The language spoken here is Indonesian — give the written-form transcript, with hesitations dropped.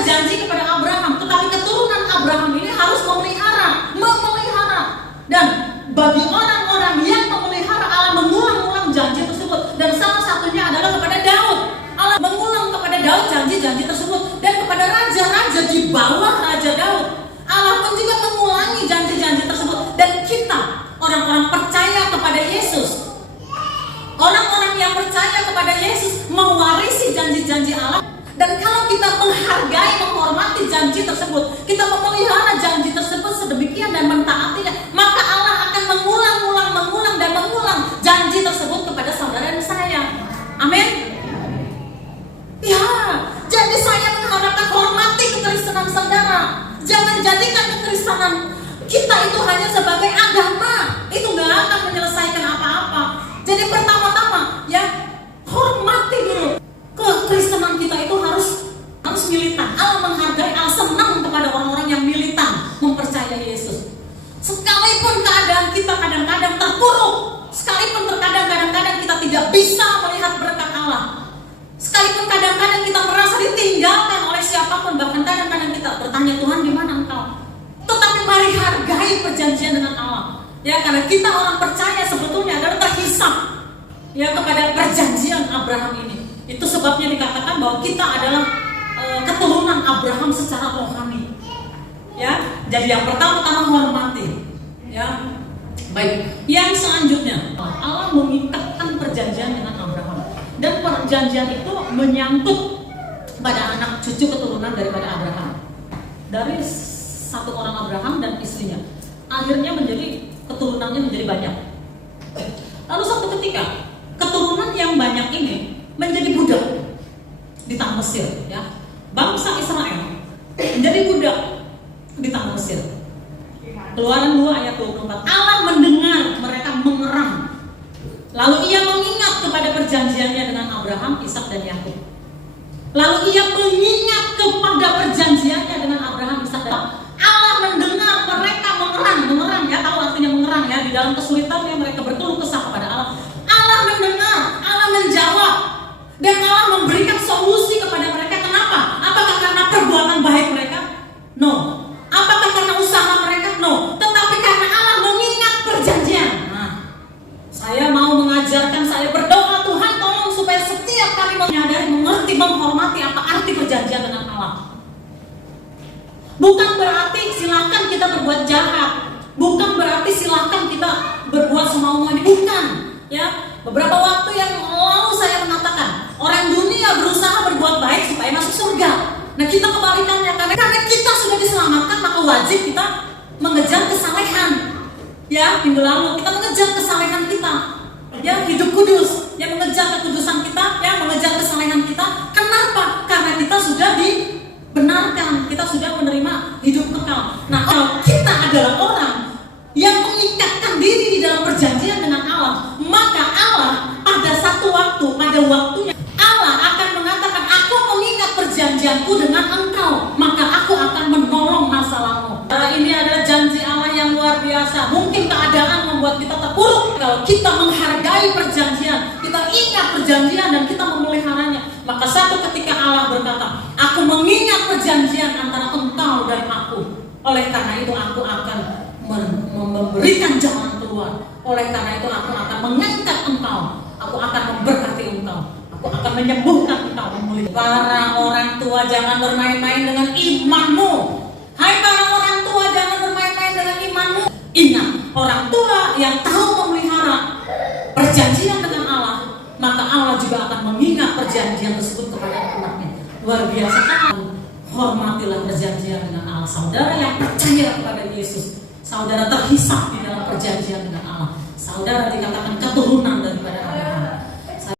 berjanji kepada Abraham, tetapi keturunan Abraham ini harus memelihara. Dan bagi orang-orang yang memelihara, Allah mengulang-ulang janji tersebut. Dan salah satunya adalah kepada Daud. Allah mengulang kepada Daud janji-janji tersebut. Dan kepada raja-raja di bawah Raja Daud, Allah pun juga mengulangi janji-janji tersebut. Dan kita, orang-orang percaya kepada Yesus, orang-orang yang percaya kepada Yesus, mewarisi janji-janji Allah. Dan kalau kita menghargai, menghormati janji tersebut, kita memelihara janji tersebut sedemikian dan mentaatinya, maka Allah akan mengulang dan mengulang janji tersebut kepada saudara dan saya. Amin. Ya, jadi saya mengharapkan hormati kekristenan saudara. Jangan jadikan kekristenan kita itu hanya sebagai agama. Itu gak akan menyelesaikan apa-apa. Jadi pertama-tama ya, hormati dulu. Kekristenan kita itu harus militan. Allah menghargai, Allah senang kepada orang-orang yang militan mempercayai Yesus. Sekalipun keadaan kita kadang-kadang terpuruk, sekalipun kadang-kadang kita tidak bisa melihat berkat Allah, sekalipun kadang-kadang kita merasa ditinggalkan oleh siapapun, bahkan kadang-kadang kita bertanya, Tuhan di mana Engkau? Tetapi mari hargai perjanjian dengan Allah. Ya, karena kita orang percaya sebetulnya adalah terhisap ya kepada perjanjian Abraham ini. Itu sebabnya dikatakan bahwa kita adalah keturunan Abraham secara rohani. Ya, jadi yang pertama-tama hormati. Ya, baik. Yang selanjutnya, Allah mengikatkan perjanjian dengan Abraham. Dan perjanjian itu menyangkut pada anak cucu keturunan daripada Abraham. Dari satu orang Abraham dan istrinya, akhirnya menjadi keturunannya menjadi banyak. Lalu suatu ketika keturunan yang banyak ini menjadi budak di tanah Mesir, ya. Bangsa Israel menjadi budak di tanah Mesir. Keluaran 2 ayat 24. Allah mendengar mereka mengerang. Lalu ia mengingat kepada perjanjiannya dengan Abraham, Ishak dan Yakub. Lalu ia mengingat kepada perjanjiannya dengan Abraham, Ishak dan Allah mendengar mereka mengerang ya, tahu artinya mengerang ya, di dalam kesulitannya mereka berkeluh kesah kepada Allah. Allah mendengar, Allah menjawab, dan Allah memberikan solusi kepada mereka. Kenapa? Apakah karena perbuatan baik mereka? No. Apakah karena usaha mereka? No. Tetapi karena Allah mengingat perjanjian. Nah, saya mau mengajarkan, saya berdoa, Tuhan tolong supaya setiap kali menyadari, mengerti, menghormati apa arti perjanjian dengan Allah. Bukan berarti silahkan kita berbuat jahat, bukan berarti silahkan kita berbuat semau-maunya, bukan. Ya, beberapa waktu yang lalu saya mengatakan orang dunia berusaha berbuat baik supaya masuk surga. Nah, kita kebalikannya, karena kita sudah diselamatkan, maka wajib kita mengejar kesalehan. Ya, minggu lalu kita mengejar kesalehan kita. Ya, hidup kudus, ya, mengejar kekudusan kita, ya, mengejar kesalehan kita. Kenapa? Karena kita sudah dibenarkan, kita sudah menerima hidup kekal. Nah, kalau kita adalah orang yang mengikatkan diri di dalam perjanjian dengan Allah, maka Allah pada satu waktu, pada waktunya Allah akan mengatakan, aku mengingat perjanjianku dengan engkau, maka aku akan menolong masa lalu. Ini adalah janji Allah yang luar biasa. Mungkin keadaan membuat kita terpuruk. Kalau kita menghargai perjanjian, kita ingat perjanjian dan kita memeliharanya, maka satu ketika Allah berkata, aku mengingat perjanjian antara engkau dan aku. Oleh karena itu aku akan memberikan jalan keluar. Oleh karena itu aku akan mengangkat engkau. Aku akan memberkati engkau. Aku akan menyembuhkan engkau, memulihkan. Para orang tua, jangan bermain-main dengan imanmu. Hai para orang tua, jangan bermain-main dengan imanmu. Ingat, orang tua yang tahu memelihara perjanjian dengan Allah, maka Allah juga akan mengingat perjanjian tersebut kepada anaknya. Luar biasa kan? Hormatilah perjanjian dengan Allah. Saudara yang percaya kepada Yesus, saudara terhisap di dalam perjanjian dengan Allah. Saudara dikatakan keturunan dari